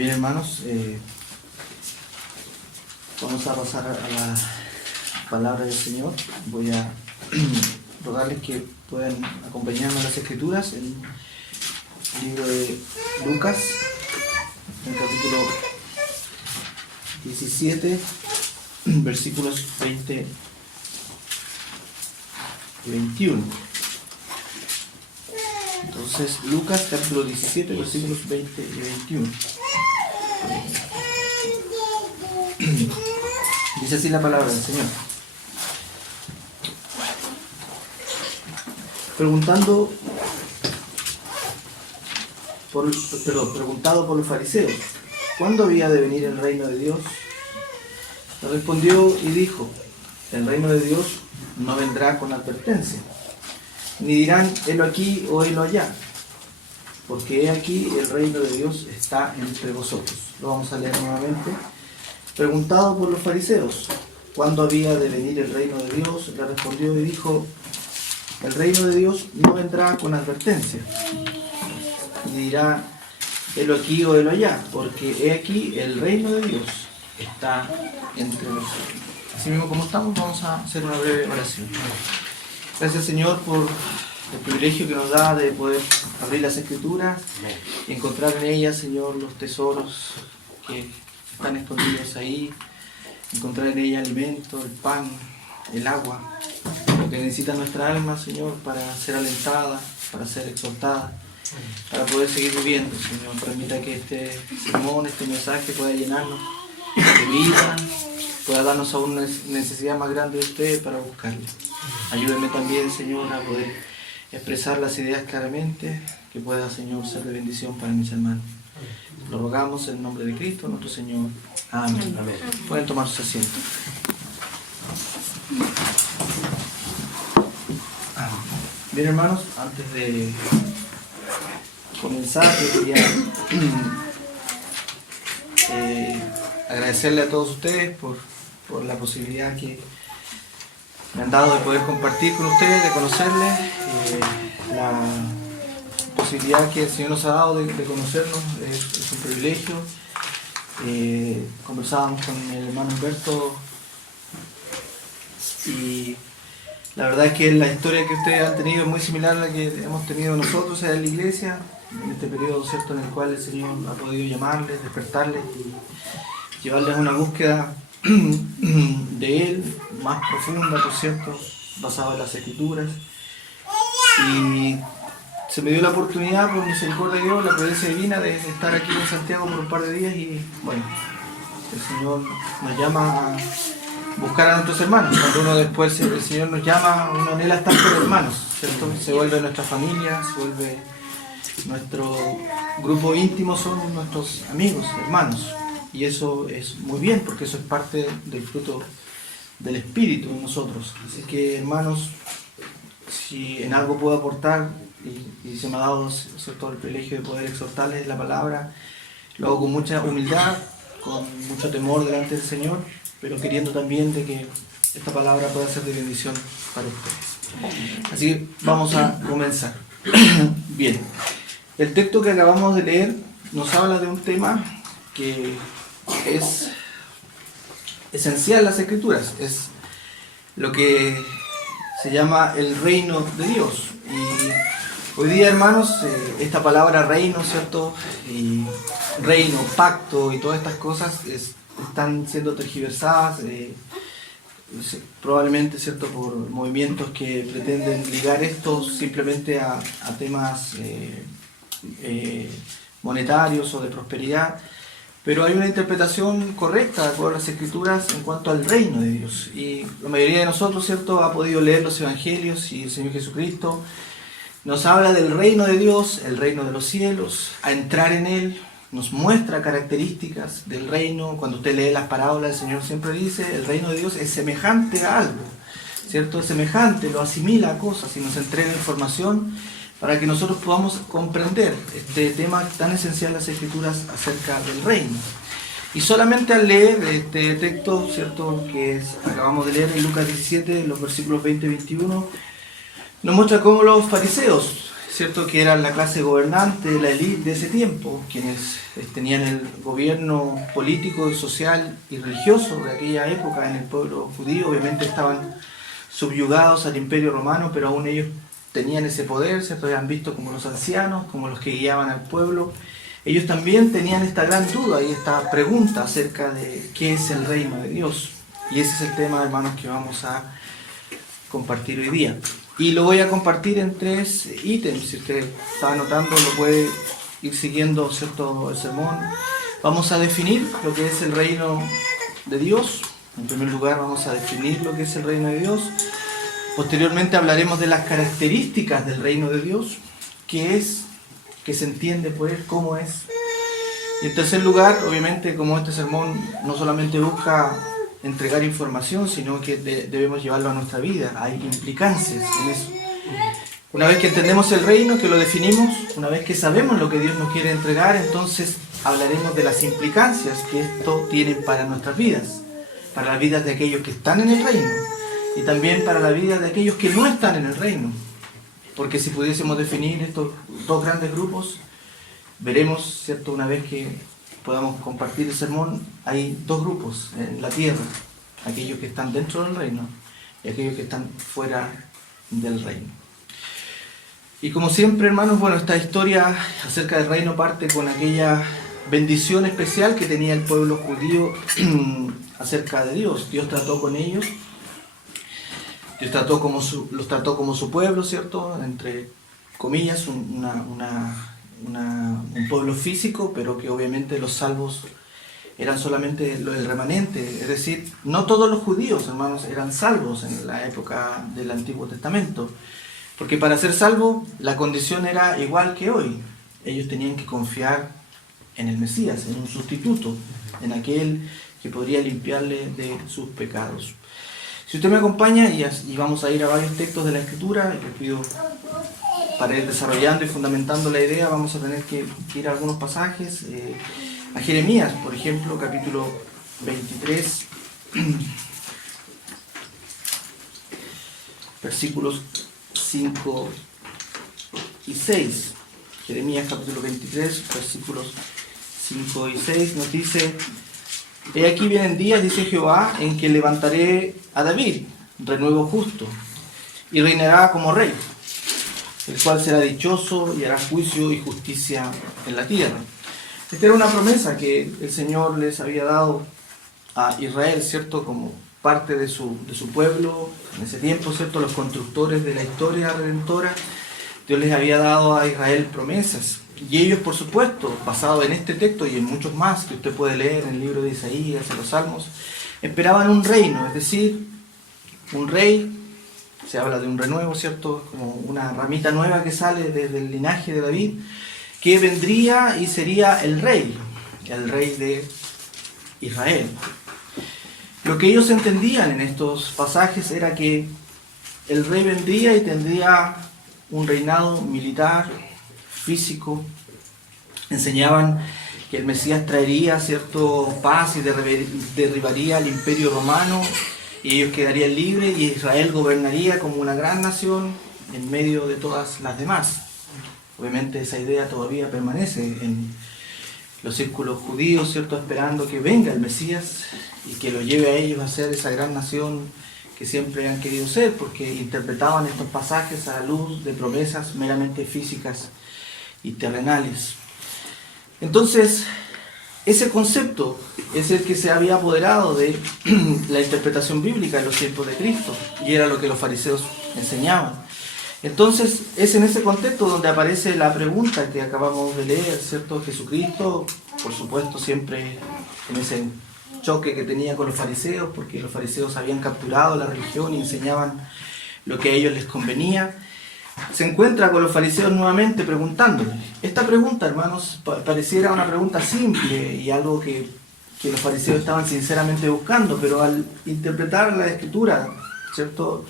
Bien, hermanos, vamos a pasar a la palabra del Señor. Voy a rogarles que puedan acompañarme a las Escrituras en el libro de Lucas, en el capítulo 17, versículos 20 y 21. Entonces, Lucas capítulo 17, versículos 20 y 21. Dice así la palabra del Señor. Preguntado por los fariseos, ¿cuándo había de venir el reino de Dios? Le respondió y dijo: el reino de Dios no vendrá con advertencia, ni dirán helo aquí o helo allá, porque he aquí el reino de Dios está entre vosotros. Lo vamos a leer nuevamente. Preguntado por los fariseos, ¿cuándo había de venir el reino de Dios? Le respondió y dijo: el reino de Dios no vendrá con advertencia, ni dirá helo aquí o helo allá, porque he aquí el reino de Dios está entre nosotros. Así mismo como estamos, vamos a hacer una breve oración. Gracias, Señor, por el privilegio que nos da de poder abrir las Escrituras y encontrar en ellas, Señor, los tesoros que están escondidos ahí, encontrar en ella alimento, el pan, el agua, lo que necesita nuestra alma, Señor, para ser alentada, para ser exhortada, para poder seguir viviendo, Señor. Permita que este sermón, este mensaje pueda llenarnos de vida, pueda darnos aún una necesidad más grande de usted para buscarle. Ayúdeme también, Señor, a poder expresar las ideas claramente, que pueda, Señor, ser de bendición para mis hermanos. Lo rogamos en el nombre de Cristo, nuestro Señor. Amén. Amén. Pueden tomar sus asientos. Bien, hermanos, antes de comenzar, yo quería agradecerle a todos ustedes por la posibilidad que me han dado de poder compartir con ustedes, de conocerles, la posibilidad que el Señor nos ha dado de conocernos es un privilegio. Conversábamos con el hermano Humberto y la verdad es que la historia que ustedes han tenido es muy similar a la que hemos tenido nosotros en la iglesia, en este periodo, ¿cierto?, en el cual el Señor ha podido llamarles, despertarles y llevarles a una búsqueda de Él, más profunda, por cierto, basada en las Escrituras. Y se me dio la oportunidad, por misericordia de Dios, la providencia divina, de estar aquí en Santiago por un par de días y, bueno, el Señor nos llama a buscar a nuestros hermanos. Cuando uno después, el Señor nos llama, uno anhela estar con hermanos, ¿cierto? Se vuelve nuestra familia, se vuelve nuestro grupo íntimo, son nuestros amigos, hermanos. Y eso es muy bien, porque eso es parte del fruto del Espíritu en nosotros. Así que, hermanos, si en algo puedo aportar, y se me ha dado, ¿cierto?, el privilegio de poder exhortarles la palabra, lo hago con mucha humildad, con mucho temor delante del Señor, pero queriendo también de que esta palabra pueda ser de bendición para ustedes. Así que vamos a comenzar. Bien, el texto que acabamos de leer nos habla de un tema que es esencial en las Escrituras, es lo que se llama el reino de Dios. Y hoy día, hermanos, esta palabra reino, ¿cierto?, y reino, pacto y todas estas cosas están siendo tergiversadas, probablemente, ¿cierto?, por movimientos que pretenden ligar esto simplemente a temas monetarios o de prosperidad. Pero hay una interpretación correcta de acuerdo a las Escrituras en cuanto al reino de Dios. Y la mayoría de nosotros, ¿cierto?, ha podido leer los Evangelios y el Señor Jesucristo nos habla del reino de Dios, el reino de los cielos, a entrar en Él, nos muestra características del reino. Cuando usted lee las parábolas, el Señor siempre dice, el reino de Dios es semejante a algo, ¿cierto? Es semejante, lo asimila a cosas y nos entrega información para que nosotros podamos comprender este tema tan esencial de las Escrituras acerca del reino. Y solamente al leer este texto, ¿cierto?, que acabamos de leer en Lucas 17, los versículos 20 y 21, nos muestra cómo los fariseos ¿cierto?, que eran la clase gobernante, la élite de ese tiempo, quienes tenían el gobierno político, social y religioso de aquella época en el pueblo judío. Obviamente estaban subyugados al Imperio Romano, pero aún ellos tenían ese poder, ¿cierto? Eran vistos como los ancianos, como los que guiaban al pueblo. Ellos también tenían esta gran duda y esta pregunta acerca de qué es el reino de Dios. Y ese es el tema, hermanos, que vamos a compartir hoy día. Y lo voy a compartir en 3 ítems. Si usted está anotando, lo puede ir siguiendo, ¿cierto?, el sermón. Vamos a definir lo que es el reino de Dios. En primer lugar, vamos a definir lo que es el reino de Dios. Posteriormente hablaremos de las características del reino de Dios, qué es, qué se entiende por él, cómo es. Y en tercer lugar, obviamente, como este sermón no solamente busca entregar información, sino que debemos llevarlo a nuestra vida. Hay implicancias en eso. Una vez que entendemos el reino, que lo definimos, una vez que sabemos lo que Dios nos quiere entregar, entonces hablaremos de las implicancias que esto tiene para nuestras vidas, para las vidas de aquellos que están en el reino y también para la vida de aquellos que no están en el reino. Porque si pudiésemos definir estos dos grandes grupos, veremos, ¿cierto?, una vez que podamos compartir el sermón, hay dos grupos en la tierra: aquellos que están dentro del reino y aquellos que están fuera del reino. Y como siempre, hermanos, bueno, esta historia acerca del reino parte con aquella bendición especial que tenía el pueblo judío acerca de Dios. Dios trató con ellos, Dios los trató como su pueblo, ¿cierto?, entre comillas, un pueblo físico, pero que obviamente los salvos eran solamente el remanente. Es decir, no todos los judíos, hermanos, eran salvos en la época del Antiguo Testamento, porque para ser salvo la condición era igual que hoy. Ellos tenían que confiar en el Mesías, en un sustituto, en aquel que podría limpiarle de sus pecados. Si usted me acompaña, y vamos a ir a varios textos de la Escritura, y les pido, para ir desarrollando y fundamentando la idea, vamos a tener que ir a algunos pasajes. A Jeremías, por ejemplo, capítulo 23, versículos 5 y 6. Jeremías capítulo 23, versículos 5 y 6 nos dice: He aquí vienen días, dice Jehová, en que levantaré a David, renuevo justo, y reinará como rey, el cual será dichoso y hará juicio y justicia en la tierra. Esta era una promesa que el Señor les había dado a Israel, ¿cierto?, como parte de su pueblo. En ese tiempo, ¿cierto?, los constructores de la historia redentora, Dios les había dado a Israel promesas. Y ellos, por supuesto, basado en este texto y en muchos más que usted puede leer en el libro de Isaías, en los Salmos, esperaban un reino, es decir, un rey. Se habla de un renuevo, ¿cierto?, como una ramita nueva que sale desde el linaje de David, que vendría y sería el rey de Israel. Lo que ellos entendían en estos pasajes era que el rey vendría y tendría un reinado militar, físico. Enseñaban que el Mesías traería, ¿cierto?, paz y derribaría al Imperio Romano, y ellos quedarían libres y Israel gobernaría como una gran nación en medio de todas las demás. Obviamente esa idea todavía permanece en los círculos judíos, ¿cierto?, esperando que venga el Mesías y que lo lleve a ellos a ser esa gran nación que siempre han querido ser, porque interpretaban estos pasajes a la luz de promesas meramente físicas y terrenales. Entonces, ese concepto es el que se había apoderado de la interpretación bíblica en los tiempos de Cristo, y era lo que los fariseos enseñaban. Entonces, es en ese contexto donde aparece la pregunta que acabamos de leer, ¿cierto? Jesucristo, por supuesto, siempre en ese choque que tenía con los fariseos, porque los fariseos habían capturado la religión y enseñaban lo que a ellos les convenía. Se encuentra con los fariseos nuevamente preguntándole. Esta pregunta, hermanos, pareciera una pregunta simple y algo que los fariseos estaban sinceramente buscando, pero al interpretar la Escritura, ¿cierto?,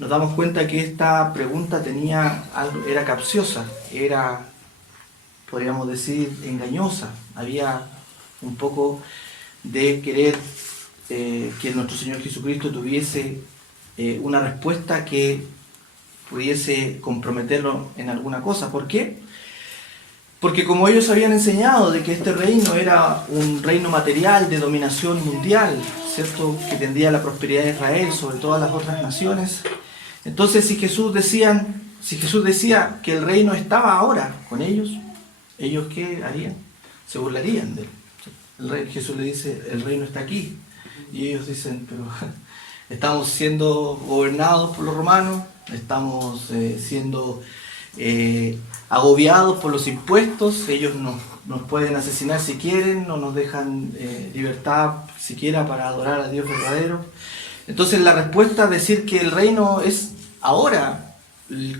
nos damos cuenta que esta pregunta era capciosa, era, podríamos decir, engañosa. Había un poco de querer que nuestro Señor Jesucristo tuviese una respuesta que pudiese comprometerlo en alguna cosa. ¿Por qué? Porque como ellos habían enseñado de que este reino era un reino material de dominación mundial, ¿cierto?, que tendría la prosperidad de Israel sobre todas las otras naciones, entonces si Jesús decía que el reino estaba ahora con ellos, ¿ellos qué harían? Se burlarían de él. Jesús le dice, el reino está aquí. Y ellos dicen, pero estamos siendo gobernados por los romanos, estamos siendo agobiados por los impuestos, ellos nos pueden asesinar si quieren, no nos dejan libertad siquiera para adorar a Dios verdadero. Entonces la respuesta a decir que el reino es ahora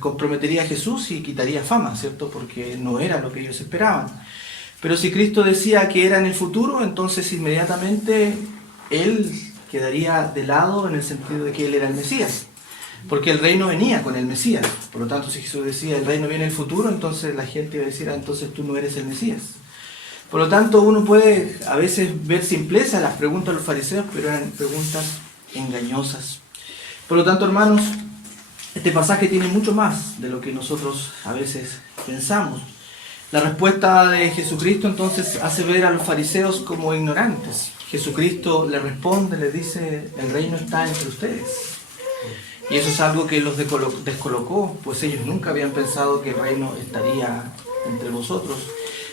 comprometería a Jesús y quitaría fama, ¿cierto? Porque no era lo que ellos esperaban. Pero si Cristo decía que era en el futuro, entonces inmediatamente Él quedaría de lado en el sentido de que Él era el Mesías. Porque el reino venía con el Mesías. Por lo tanto, si Jesús decía el reino viene en el futuro, entonces la gente iba a decir, entonces tú no eres el Mesías. Por lo tanto, uno puede a veces ver simpleza en las preguntas de los fariseos, pero eran preguntas engañosas. Por lo tanto, hermanos, este pasaje tiene mucho más de lo que nosotros a veces pensamos. La respuesta de Jesucristo entonces hace ver a los fariseos como ignorantes. Jesucristo le responde, le dice, el reino está entre ustedes. Y eso es algo que los descolocó, pues ellos nunca habían pensado que el reino estaría entre vosotros.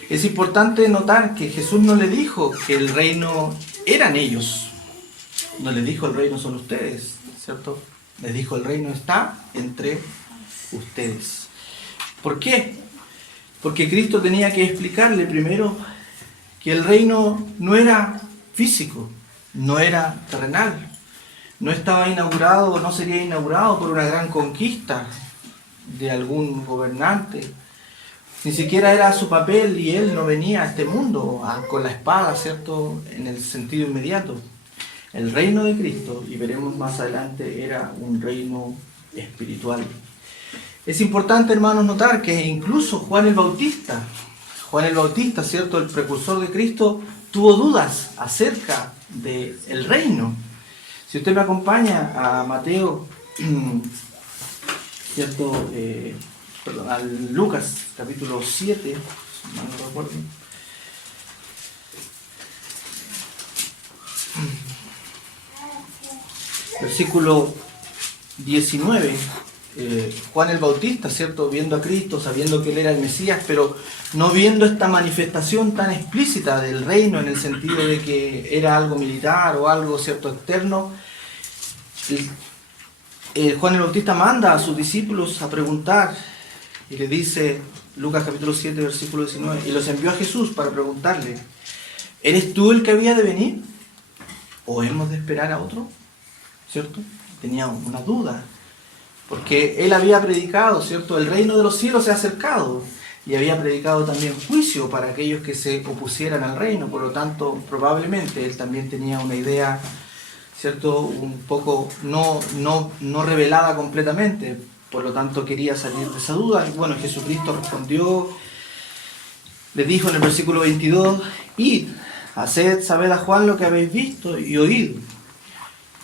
Es importante notar que Jesús no le dijo que el reino eran ellos. No le dijo el reino son ustedes, ¿cierto? Les dijo el reino está entre ustedes. ¿Por qué? Porque Cristo tenía que explicarle primero que el reino no era físico, no era terrenal. No estaba inaugurado, no sería inaugurado por una gran conquista de algún gobernante. Ni siquiera era su papel y él no venía a este mundo con la espada, ¿cierto?, en el sentido inmediato. El reino de Cristo, y veremos más adelante, era un reino espiritual. Es importante, hermanos, notar que incluso Juan el Bautista, ¿cierto?, el precursor de Cristo, tuvo dudas acerca del reino. Si usted me acompaña a Mateo, ¿cierto?, a Lucas, capítulo 7, si mal no recuerdo. Versículo 19. Juan el Bautista, ¿cierto?, viendo a Cristo, sabiendo que Él era el Mesías, pero no viendo esta manifestación tan explícita del reino en el sentido de que era algo militar o algo, ¿cierto?, externo, Juan el Bautista manda a sus discípulos a preguntar y le dice, Lucas capítulo 7, versículo 19, y los envió a Jesús para preguntarle, ¿eres tú el que había de venir? ¿O hemos de esperar a otro? ¿Cierto? Tenía una duda. Porque él había predicado, ¿cierto?, el reino de los cielos se ha acercado, y había predicado también juicio para aquellos que se opusieran al reino. Por lo tanto, probablemente él también tenía una idea, ¿cierto?, un poco no revelada completamente. Por lo tanto, quería salir de esa duda. Y bueno, Jesucristo respondió, le dijo en el versículo 22, id, haced saber a Juan lo que habéis visto y oído.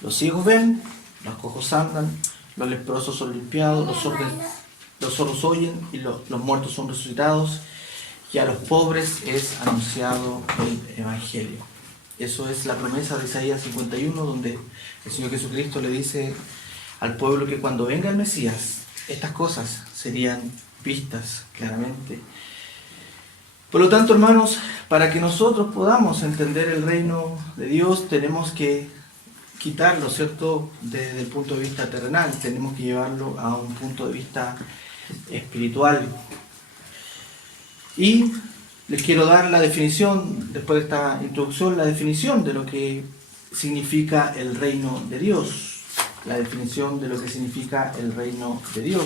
Los ciegos ven, los cojos andan, los leprosos son limpiados, los sordos oyen y los muertos son resucitados, y a los pobres es anunciado el Evangelio. Eso es la promesa de Isaías 51, donde el Señor Jesucristo le dice al pueblo que cuando venga el Mesías, estas cosas serían vistas claramente. Por lo tanto, hermanos, para que nosotros podamos entender el reino de Dios, tenemos que quitarlo, ¿cierto?, desde el punto de vista terrenal, tenemos que llevarlo a un punto de vista espiritual. Y les quiero dar la definición, después de esta introducción, la definición de lo que significa el reino de Dios. La definición de lo que significa el reino de Dios.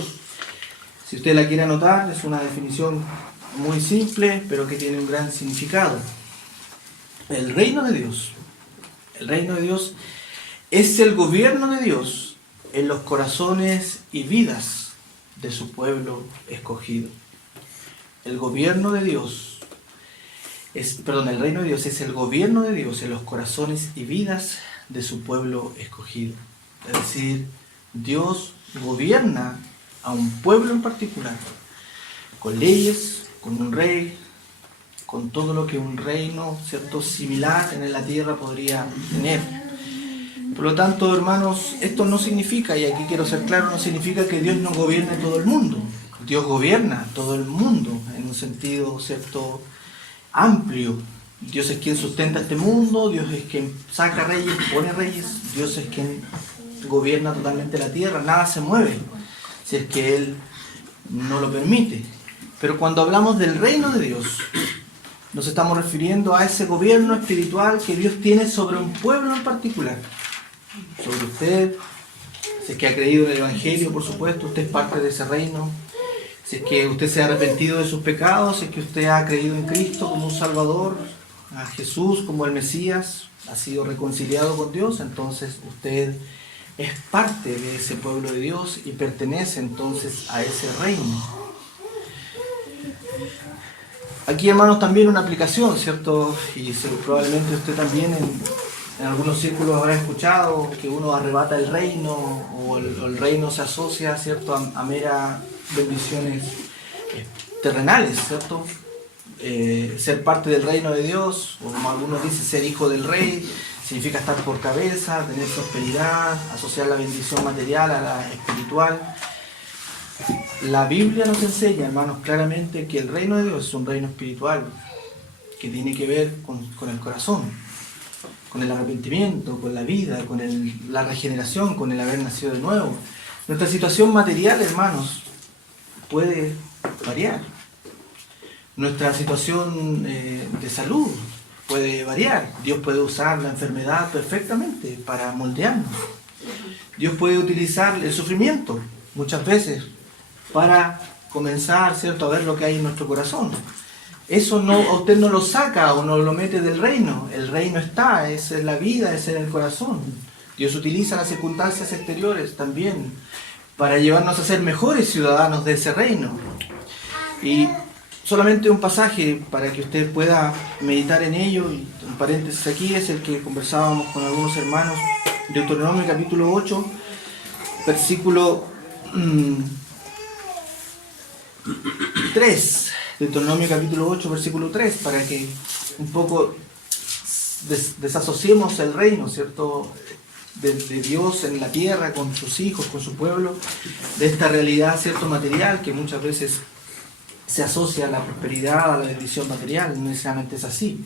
Si usted la quiere anotar, es una definición muy simple, pero que tiene un gran significado. El reino de Dios es el gobierno de Dios en los corazones y vidas de su pueblo escogido. El reino de Dios es el gobierno de Dios en los corazones y vidas de su pueblo escogido. Es decir, Dios gobierna a un pueblo en particular, con leyes, con un rey, con todo lo que un reino, ¿cierto?, similar en la tierra podría tener. Por lo tanto, hermanos, esto no significa, y aquí quiero ser claro, no significa que Dios no gobierne todo el mundo. Dios gobierna todo el mundo en un sentido, ¿cierto?, amplio. Dios es quien sustenta este mundo, Dios es quien saca reyes, pone reyes, Dios es quien gobierna totalmente la tierra, nada se mueve si es que Él no lo permite. Pero cuando hablamos del reino de Dios, nos estamos refiriendo a ese gobierno espiritual que Dios tiene sobre un pueblo en particular. Sobre usted, si es que ha creído en el Evangelio, por supuesto, usted es parte de ese reino. Si es que usted se ha arrepentido de sus pecados, si es que usted ha creído en Cristo como un Salvador, a Jesús como el Mesías, ha sido reconciliado con Dios, entonces usted es parte de ese pueblo de Dios y pertenece entonces a ese reino. Aquí, hermanos, también una aplicación, ¿cierto? Y probablemente usted también en algunos círculos habrá escuchado que uno arrebata el reino o el reino se asocia, ¿cierto?, a meras bendiciones terrenales, ¿cierto? Ser parte del reino de Dios, o como algunos dicen, ser hijo del rey, significa estar por cabeza, tener prosperidad, asociar la bendición material a la espiritual. La Biblia nos enseña, hermanos, claramente que el reino de Dios es un reino espiritual que tiene que ver con el corazón, con el arrepentimiento, con la vida, con la regeneración, con el haber nacido de nuevo. Nuestra situación material, hermanos, puede variar. Nuestra situación de salud puede variar. Dios puede usar la enfermedad perfectamente para moldearnos. Dios puede utilizar el sufrimiento muchas veces para comenzar, ¿cierto?, a ver lo que hay en nuestro corazón. Eso usted no lo saca o no lo mete del reino. El reino está, es en la vida, es en el corazón. Dios utiliza las circunstancias exteriores también para llevarnos a ser mejores ciudadanos de ese reino. Y solamente un pasaje para que usted pueda meditar en ello, y un paréntesis aquí, es el que conversábamos con algunos hermanos, Deuteronomio capítulo 8, versículo 3, Deuteronomio capítulo 8, versículo 3, para que un poco desasociemos el reino, ¿cierto?, de Dios en la tierra, con sus hijos, con su pueblo, de esta realidad, ¿cierto?, material, que muchas veces se asocia a la prosperidad, a la bendición material. No necesariamente es así.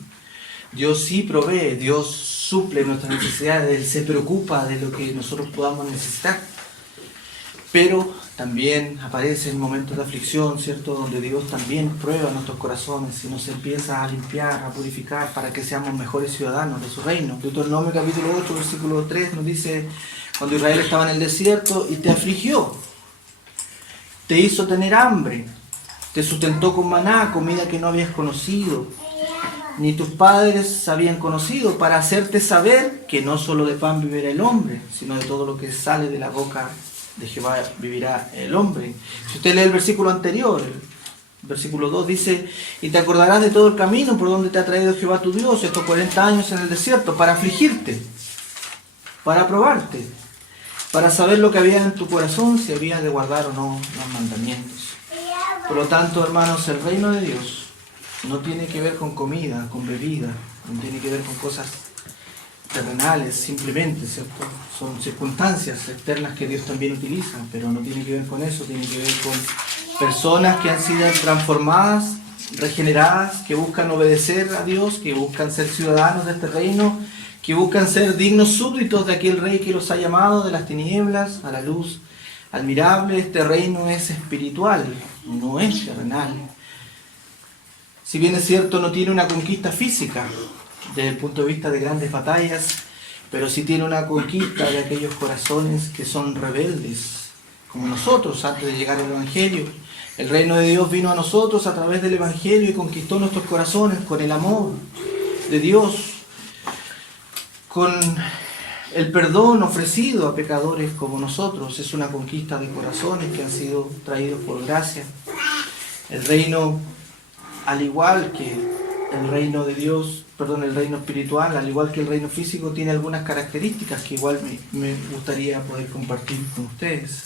Dios sí provee, Dios suple nuestras necesidades, Él se preocupa de lo que nosotros podamos necesitar. Pero también aparecen momentos de aflicción, ¿cierto?, donde Dios también prueba nuestros corazones y nos empieza a limpiar, a purificar para que seamos mejores ciudadanos de su reino. Deuteronomio capítulo 8, versículo 3 nos dice: cuando Israel estaba en el desierto y te afligió, te hizo tener hambre, te sustentó con maná, comida que no habías conocido, ni tus padres habían conocido, para hacerte saber que no solo de pan vivirá el hombre, sino de todo lo que sale de la boca de Jehová vivirá el hombre. Si usted lee el versículo anterior, el versículo 2 dice: y te acordarás de todo el camino por donde te ha traído Jehová tu Dios estos 40 años en el desierto, para afligirte, para probarte, para saber lo que había en tu corazón, si habías de guardar o no los mandamientos. Por lo tanto, hermanos, el reino de Dios no tiene que ver con comida, con bebida, no tiene que ver con cosas terrenales simplemente, ¿cierto? Son circunstancias externas que Dios también utiliza, pero no tiene que ver con eso, tiene que ver con personas que han sido transformadas, regeneradas, que buscan obedecer a Dios, que buscan ser ciudadanos de este reino, que buscan ser dignos súbditos de aquel rey que los ha llamado de las tinieblas a la luz admirable. Este reino es espiritual, no es terrenal. Si bien es cierto, no tiene una conquista física desde el punto de vista de grandes batallas, pero sí tiene una conquista de aquellos corazones que son rebeldes, como nosotros antes de llegar al Evangelio. El reino de Dios vino a nosotros a través del Evangelio y conquistó nuestros corazones con el amor de Dios, con el perdón ofrecido a pecadores como nosotros. Es una conquista de corazones que han sido traídos por gracia. El reino, al igual que el reino de Dios, el reino espiritual, al igual que el reino físico, tiene algunas características que igual me gustaría poder compartir con ustedes.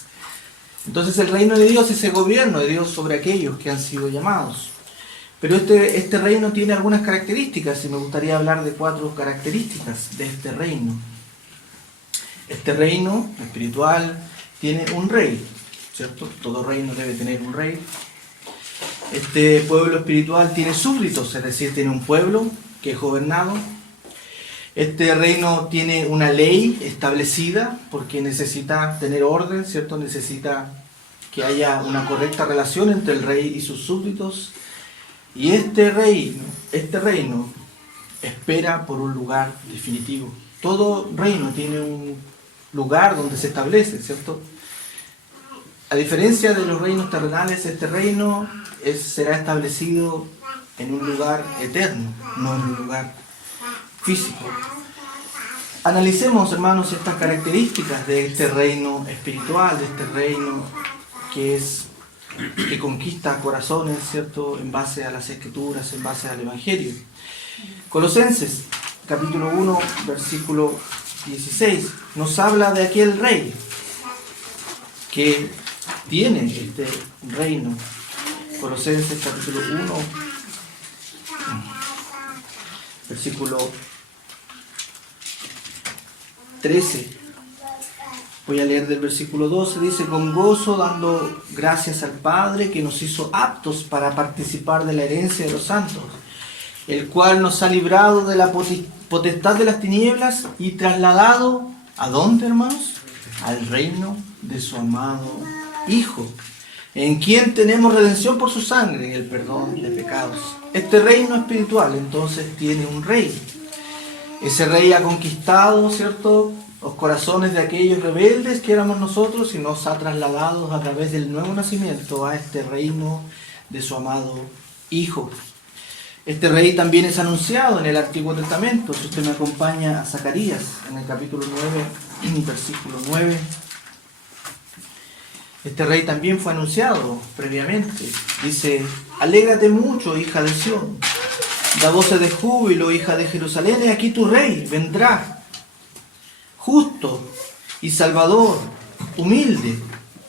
Entonces el reino de Dios es el gobierno de Dios sobre aquellos que han sido llamados. Pero este reino tiene algunas características y me gustaría hablar de 4 características de este reino. Este reino espiritual tiene un rey, ¿cierto? Todo reino debe tener un rey. Este pueblo espiritual tiene súbditos, es decir, tiene un pueblo que es gobernado. Este reino tiene una ley establecida porque necesita tener orden, ¿cierto? Necesita que haya una correcta relación entre el rey y sus súbditos. Y este reino espera por un lugar definitivo. Todo reino tiene un lugar donde se establece, ¿cierto? A diferencia de los reinos terrenales, este reino será establecido en un lugar eterno, no en un lugar físico. Analicemos, hermanos, estas características de este reino espiritual, de este reino que conquista corazones, ¿cierto? En base a las Escrituras, en base al Evangelio. Colosenses, capítulo 1, versículo 16, nos habla de aquel rey que tiene este reino. Colosenses, capítulo 1, versículo 13. Voy a leer del versículo 12, dice: con gozo dando gracias al Padre que nos hizo aptos para participar de la herencia de los santos, el cual nos ha librado de la potestad de las tinieblas y trasladado, ¿a dónde, hermanos? Al reino de su amado Hijo, en quien tenemos redención por su sangre, el perdón de pecados. Este reino espiritual entonces tiene un rey. Ese rey ha conquistado, ¿cierto?, los corazones de aquellos rebeldes que éramos nosotros y nos ha trasladado a través del nuevo nacimiento a este reino de su amado Hijo. Este rey también es anunciado en el Antiguo Testamento. Si usted me acompaña a Zacarías, en el capítulo 9, versículo 9. Este rey también fue anunciado previamente. Dice: alégrate mucho, hija de Sión. Da voces de júbilo, hija de Jerusalén. He aquí tu rey vendrá, justo y salvador, humilde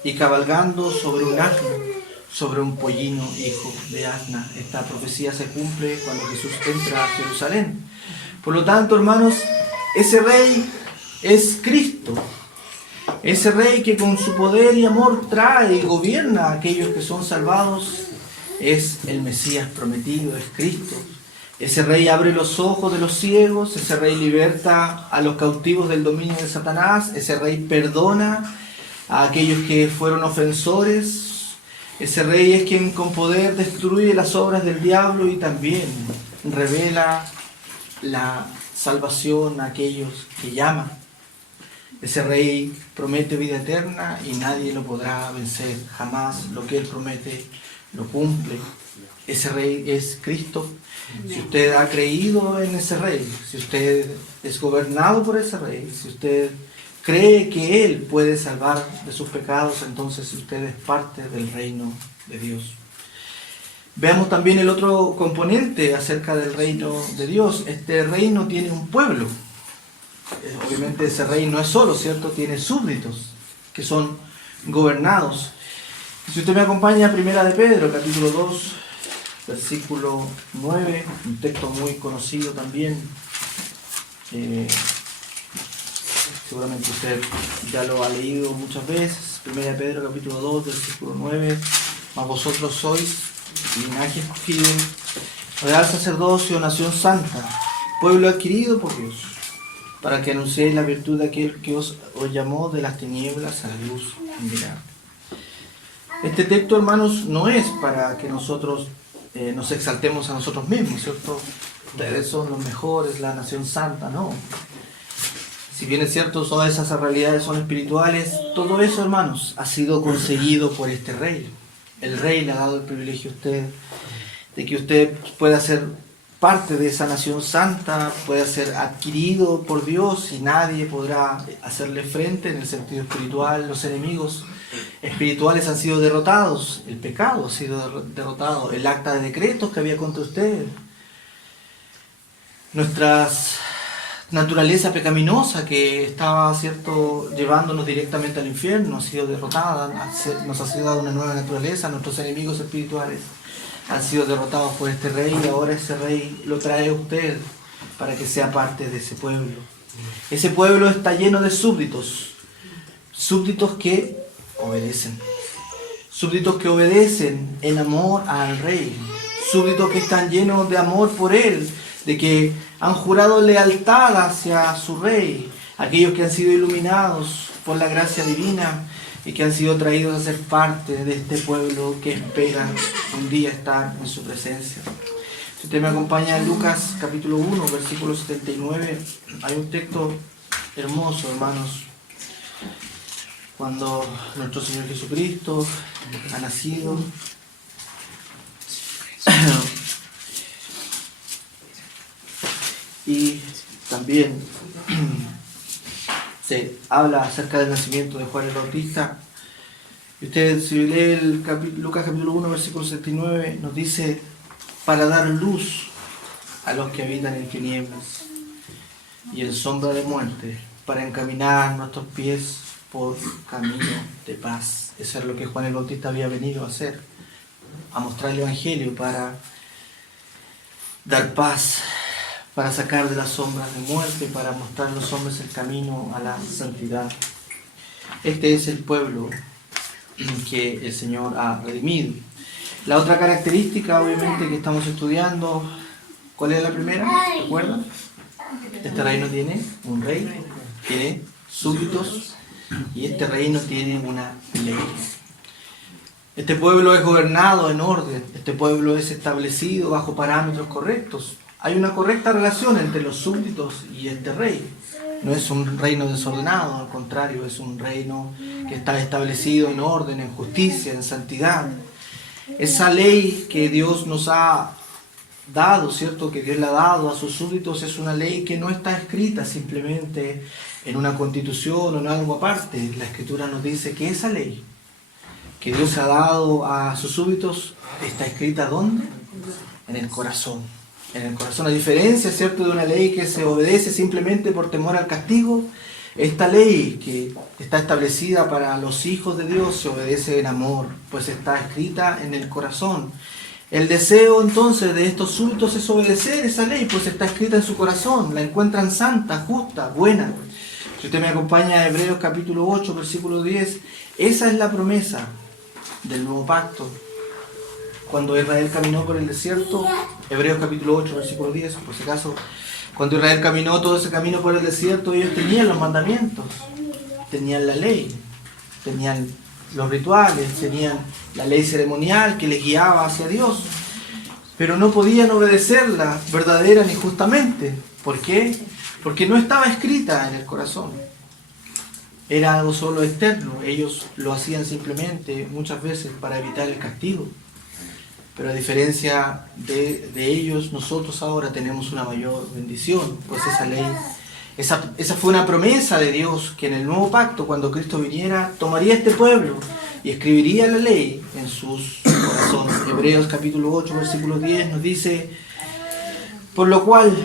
y cabalgando sobre un asno, sobre un pollino hijo de asna. Esta profecía se cumple cuando Jesús entra a Jerusalén. Por lo tanto, hermanos, ese rey es Cristo. Ese rey que con su poder y amor trae y gobierna a aquellos que son salvados es el Mesías prometido, es Cristo. Ese rey abre los ojos de los ciegos, ese rey liberta a los cautivos del dominio de Satanás, ese rey perdona a aquellos que fueron ofensores, ese rey es quien con poder destruye las obras del diablo y también revela la salvación a aquellos que llaman. Ese rey promete vida eterna y nadie lo podrá vencer, jamás lo que él promete lo cumple. Ese rey es Cristo. Si usted ha creído en ese rey, si usted es gobernado por ese rey, si usted cree que él puede salvar de sus pecados, entonces usted es parte del reino de Dios. Veamos también el otro componente acerca del reino de Dios. Este reino tiene un pueblo. Obviamente ese rey no es solo, ¿cierto? Tiene súbditos que son gobernados. Si usted me acompaña a Primera de Pedro, capítulo 2, versículo 9, un texto muy conocido también. Seguramente usted ya lo ha leído muchas veces. Primera de Pedro, capítulo 2, versículo 9. Mas vosotros sois linaje escogido, real sacerdocio, nación santa, pueblo adquirido por Dios, para que anunciéis la virtud de aquel que os llamó de las tinieblas a la luz admirable. Este texto, hermanos, no es para que nosotros nos exaltemos a nosotros mismos, ¿cierto? Ustedes son los mejores, la nación santa, no. Si bien es cierto, todas esas realidades son espirituales, todo eso, hermanos, ha sido conseguido por este rey. El rey le ha dado el privilegio a usted de que usted pueda ser parte de esa nación santa, pueda ser adquirido por Dios y nadie podrá hacerle frente en el sentido espiritual. Los enemigos espirituales han sido derrotados, el pecado ha sido derrotado, el acta de decretos que había contra usted, nuestras naturaleza pecaminosa que estaba, ¿cierto?, llevándonos directamente al infierno, ha sido derrotada, nos ha sido dada una nueva naturaleza, nuestros enemigos espirituales han sido derrotados por este rey y ahora ese rey lo trae a usted para que sea parte de ese pueblo. Ese pueblo está lleno de súbditos, súbditos que obedecen, súbditos que obedecen en amor al rey, súbditos que están llenos de amor por él, de que han jurado lealtad hacia su rey, aquellos que han sido iluminados por la gracia divina y que han sido traídos a ser parte de este pueblo que espera un día estar en su presencia. Si usted me acompaña en Lucas capítulo 1, versículo 79, hay un texto hermoso, hermanos, cuando nuestro Señor Jesucristo ha nacido. Y también se habla acerca del nacimiento de Juan el Bautista. Y usted, si lee Lucas capítulo 1, versículo 79, nos dice: para dar luz a los que habitan en tinieblas y en sombra de muerte, para encaminar nuestros pies por camino de paz. Eso es lo que Juan el Bautista había venido a hacer, a mostrar el Evangelio, para dar paz, para sacar de las sombras de muerte, para mostrar a los hombres el camino a la santidad. Este es el pueblo que el Señor ha redimido. La otra característica, obviamente, que estamos estudiando, ¿cuál es la primera? ¿Recuerdan? Este reino tiene un rey, tiene súbditos, y este reino tiene una ley. Este pueblo es gobernado en orden, este pueblo es establecido bajo parámetros correctos. Hay una correcta relación entre los súbditos y este rey. No es un reino desordenado, al contrario, es un reino que está establecido en orden, en justicia, en santidad. Esa ley que Dios nos ha dado, ¿cierto?, que Dios le ha dado a sus súbditos, es una ley que no está escrita simplemente en una constitución o en algo aparte. La Escritura nos dice que esa ley que Dios ha dado a sus súbditos está escrita ¿dónde? En el corazón. En el corazón, a diferencia, ¿cierto?, de una ley que se obedece simplemente por temor al castigo, esta ley que está establecida para los hijos de Dios se obedece en amor, pues está escrita en el corazón. El deseo entonces de estos súbditos es obedecer esa ley, pues está escrita en su corazón, la encuentran santa, justa, buena. Si usted me acompaña a Hebreos capítulo 8, versículo 10, esa es la promesa del nuevo pacto. Cuando Israel caminó por el desierto, Hebreos capítulo 8, versículo 10, por si acaso, cuando Israel caminó todo ese camino por el desierto, ellos tenían los mandamientos, tenían la ley, tenían los rituales, tenían la ley ceremonial que les guiaba hacia Dios, pero no podían obedecerla verdadera ni justamente. ¿Por qué? Porque no estaba escrita en el corazón. Era algo solo externo. Ellos lo hacían simplemente muchas veces para evitar el castigo. Pero a diferencia de ellos, nosotros ahora tenemos una mayor bendición, pues esa ley, esa fue una promesa de Dios, que en el nuevo pacto, cuando Cristo viniera, tomaría este pueblo y escribiría la ley en sus corazones. Hebreos capítulo 8, versículo 10 nos dice: por lo cual,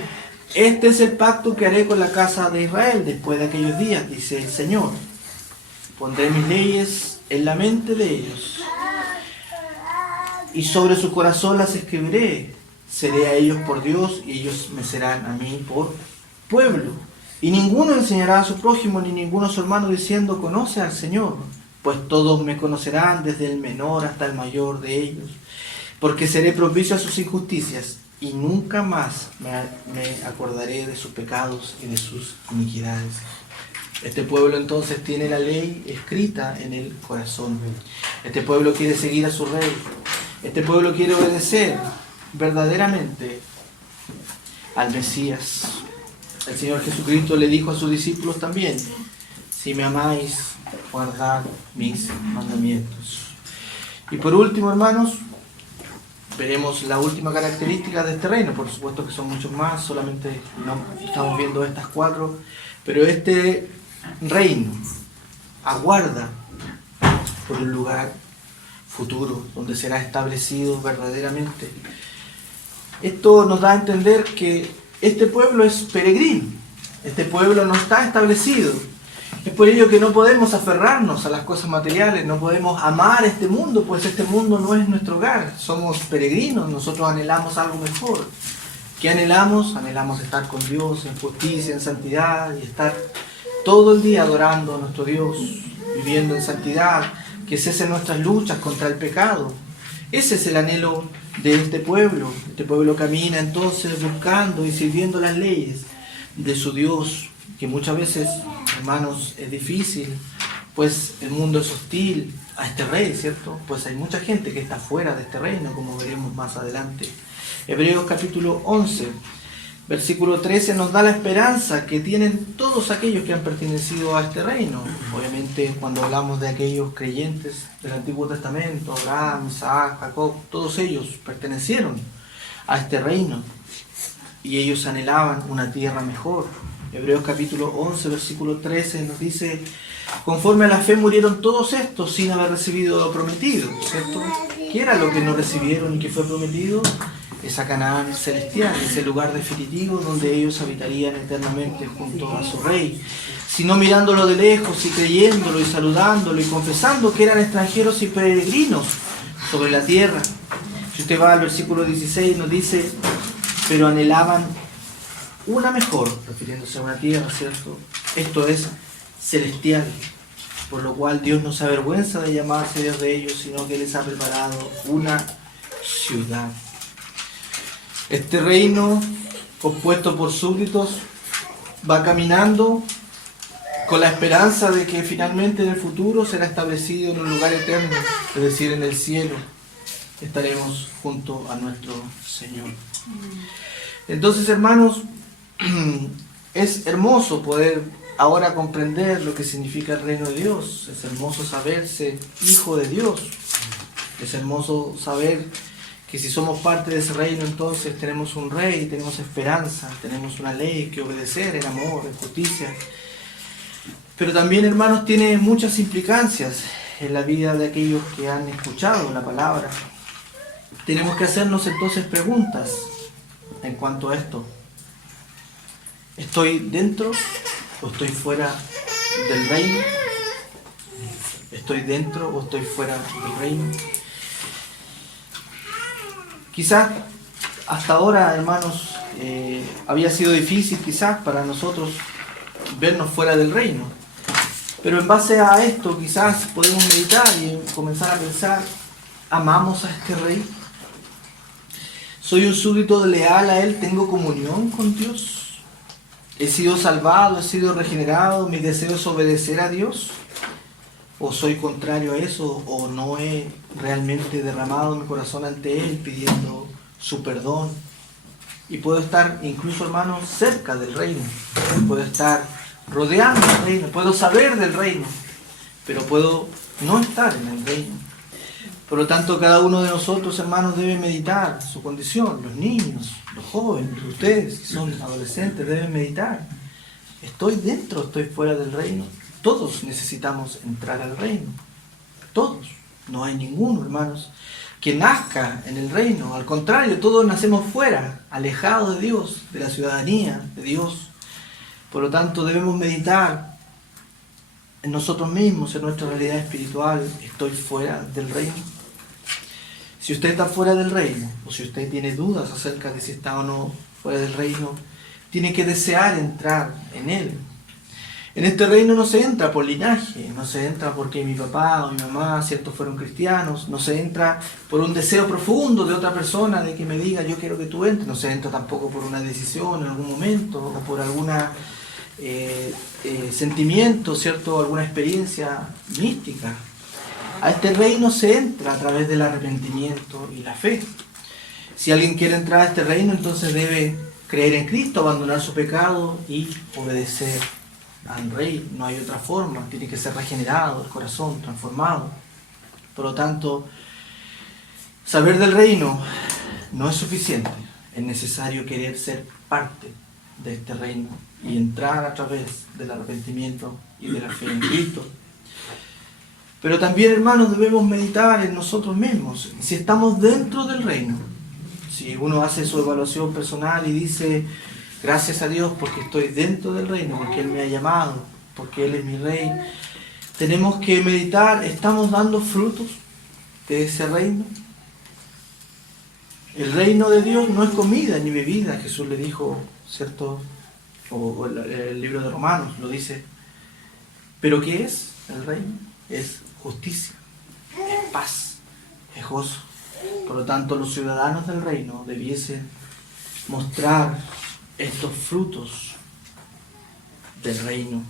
este es el pacto que haré con la casa de Israel después de aquellos días, dice el Señor. Pondré mis leyes en la mente de ellos, y sobre su corazón las escribiré. Seré a ellos por Dios, y ellos me serán a mí por pueblo. Y ninguno enseñará a su prójimo, ni ninguno a su hermano, diciendo: conoce al Señor, pues todos me conocerán, desde el menor hasta el mayor de ellos. Porque seré propicio a sus injusticias, y nunca más me acordaré de sus pecados y de sus iniquidades. Este pueblo entonces tiene la ley escrita en el corazón. Este pueblo quiere seguir a su rey. Este pueblo quiere obedecer verdaderamente al Mesías. El Señor Jesucristo le dijo a sus discípulos también: si me amáis, guardad mis mandamientos. Y por último, hermanos, veremos la última característica de este reino. Por supuesto que son muchos más, solamente no estamos viendo estas 4, pero este reino aguarda por un lugar futuro donde será establecido verdaderamente. Esto nos da a entender que este pueblo es peregrino. Este pueblo no está establecido. Es por ello que no podemos aferrarnos a las cosas materiales, no podemos amar este mundo, pues este mundo no es nuestro hogar. Somos peregrinos, nosotros anhelamos algo mejor. ¿Qué anhelamos? Anhelamos estar con Dios en justicia, en santidad, y estar todo el día adorando a nuestro Dios, viviendo en santidad, que cesen nuestras luchas contra el pecado. Ese es el anhelo de este pueblo. Este pueblo camina entonces buscando y sirviendo las leyes de su Dios, que muchas veces, hermanos, es difícil, pues el mundo es hostil a este rey, ¿cierto? Pues hay mucha gente que está fuera de este reino, como veremos más adelante. Hebreos capítulo 11, versículo 13 nos da la esperanza que tienen todos aquellos que han pertenecido a este reino. Obviamente, cuando hablamos de aquellos creyentes del Antiguo Testamento, Abraham, Isaac, Jacob, todos ellos pertenecieron a este reino y ellos anhelaban una tierra mejor. Hebreos capítulo 11, versículo 13 nos dice: conforme a la fe murieron todos estos sin haber recibido lo prometido, ¿cierto? ¿Qué era lo que no recibieron y que fue prometido? Esa Canaán celestial, ese lugar definitivo donde ellos habitarían eternamente junto a su rey, sino mirándolo de lejos y creyéndolo y saludándolo y confesando que eran extranjeros y peregrinos sobre la tierra. Si usted va al versículo 16 nos dice: pero anhelaban una mejor, refiriéndose a una tierra, ¿cierto? Esto es celestial, por lo cual Dios no se avergüenza de llamarse Dios de ellos, sino que les ha preparado una ciudad. Este reino, compuesto por súbditos, va caminando con la esperanza de que finalmente en el futuro será establecido en un lugar eterno, es decir, en el cielo. Estaremos junto a nuestro Señor. Entonces, hermanos, es hermoso poder ahora comprender lo que significa el reino de Dios. Es hermoso saberse hijo de Dios. Es hermoso saber que si somos parte de ese reino, entonces tenemos un rey, tenemos esperanza, tenemos una ley que obedecer en amor, en justicia. Pero también, hermanos, tiene muchas implicancias en la vida de aquellos que han escuchado la palabra. Tenemos que hacernos entonces preguntas en cuanto a esto. ¿Estoy dentro o estoy fuera del reino? ¿Estoy dentro o estoy fuera del reino? Quizás hasta ahora, hermanos, había sido difícil quizás para nosotros vernos fuera del reino. Pero en base a esto quizás podemos meditar y comenzar a pensar: ¿amamos a este rey? ¿Soy un súbdito leal a él? ¿Tengo comunión con Dios? ¿He sido salvado? ¿He sido regenerado? ¿Mi deseo es obedecer a Dios? ¿O soy contrario a eso? ¿O no he realmente derramado mi corazón ante Él pidiendo su perdón? Y puedo estar incluso, hermanos, cerca del reino. Puedo estar rodeando el reino. Puedo saber del reino. Pero puedo no estar en el reino. Por lo tanto, cada uno de nosotros, hermanos, debe meditar su condición. Los niños, los jóvenes, ustedes que son adolescentes, deben meditar. ¿Estoy dentro o estoy fuera del reino? Todos necesitamos entrar al reino. Todos. No hay ninguno, hermanos, que nazca en el reino. Al contrario, todos nacemos fuera, alejados de Dios, de la ciudadanía de Dios. Por lo tanto, debemos meditar en nosotros mismos, en nuestra realidad espiritual. ¿Estoy fuera del reino? Si usted está fuera del reino, o si usted tiene dudas acerca de si está o no fuera del reino, tiene que desear entrar en él. En este reino no se entra por linaje, no se entra porque mi papá o mi mamá, cierto, fueron cristianos, no se entra por un deseo profundo de otra persona de que me diga yo quiero que tú entres, no se entra tampoco por una decisión en algún momento o por alguna sentimiento, cierto, alguna experiencia mística. A este reino se entra a través del arrepentimiento y la fe. Si alguien quiere entrar a este reino, entonces debe creer en Cristo, abandonar su pecado y obedecer al rey. No hay otra forma, tiene que ser regenerado el corazón, transformado. Por lo tanto, saber del reino no es suficiente, es necesario querer ser parte de este reino y entrar a través del arrepentimiento y de la fe en Cristo. Pero también, hermanos, debemos meditar en nosotros mismos, si estamos dentro del reino. Si uno hace su evaluación personal y dice, Gracias a Dios porque estoy dentro del reino, porque Él me ha llamado, porque Él es mi Rey. Tenemos que meditar, ¿estamos dando frutos de ese reino? El reino de Dios no es comida ni bebida, Jesús le dijo, ¿cierto? O el libro de Romanos lo dice. ¿Pero qué es el reino? Es justicia, es paz, es gozo. Por lo tanto, los ciudadanos del reino debiesen mostrar estos frutos del reino.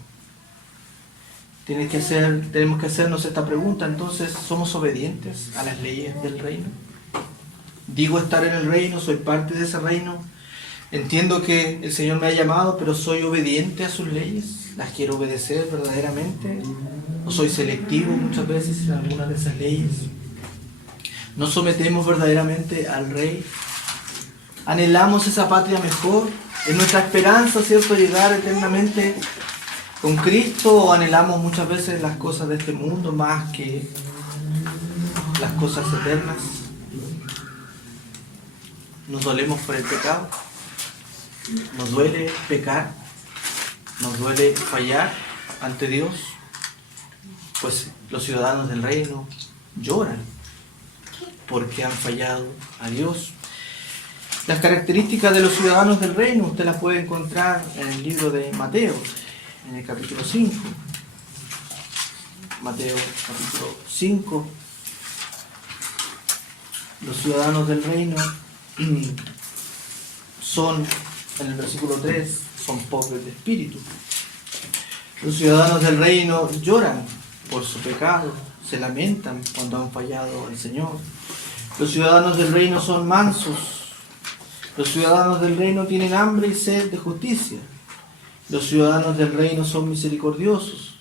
Tenemos que hacernos esta pregunta, entonces, ¿somos obedientes a las leyes del reino? Digo estar en el reino, soy parte de ese reino, entiendo que el Señor me ha llamado, pero ¿soy obediente a sus leyes? ¿Las quiero obedecer verdaderamente? ¿O soy selectivo muchas veces en algunas de esas leyes? ¿Nos sometemos verdaderamente al Rey? ¿Anhelamos esa patria mejor? ¿Es nuestra esperanza, cierto, llegar eternamente con Cristo? ¿O anhelamos muchas veces las cosas de este mundo más que las cosas eternas? ¿Nos dolemos por el pecado? ¿Nos duele pecar? ¿Nos duele fallar ante Dios? Pues los ciudadanos del reino lloran porque han fallado a Dios. Las características de los ciudadanos del reino usted las puede encontrar en el libro de Mateo, en el capítulo 5. Mateo capítulo 5. Los ciudadanos del reino son, en el versículo 3, son pobres de espíritu. Los ciudadanos del reino lloran por su pecado, se lamentan cuando han fallado al Señor. Los ciudadanos del reino son mansos. Los ciudadanos del reino tienen hambre y sed de justicia. Los ciudadanos del reino son misericordiosos.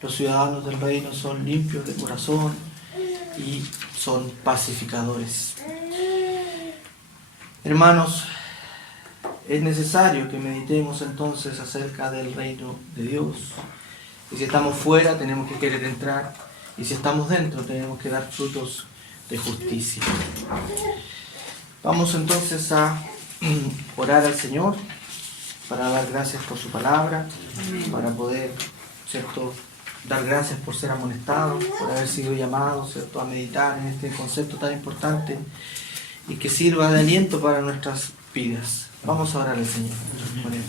Los ciudadanos del reino son limpios de corazón y son pacificadores. Hermanos, es necesario que meditemos entonces acerca del reino de Dios. Y si estamos fuera, tenemos que querer entrar. Y si estamos dentro, tenemos que dar frutos de justicia. Vamos entonces a orar al Señor para dar gracias por su palabra, para poder, ¿cierto?, dar gracias por ser amonestados, por haber sido llamados, ¿cierto?, a meditar en este concepto tan importante y que sirva de aliento para nuestras vidas. Vamos a orar al Señor. Oremos.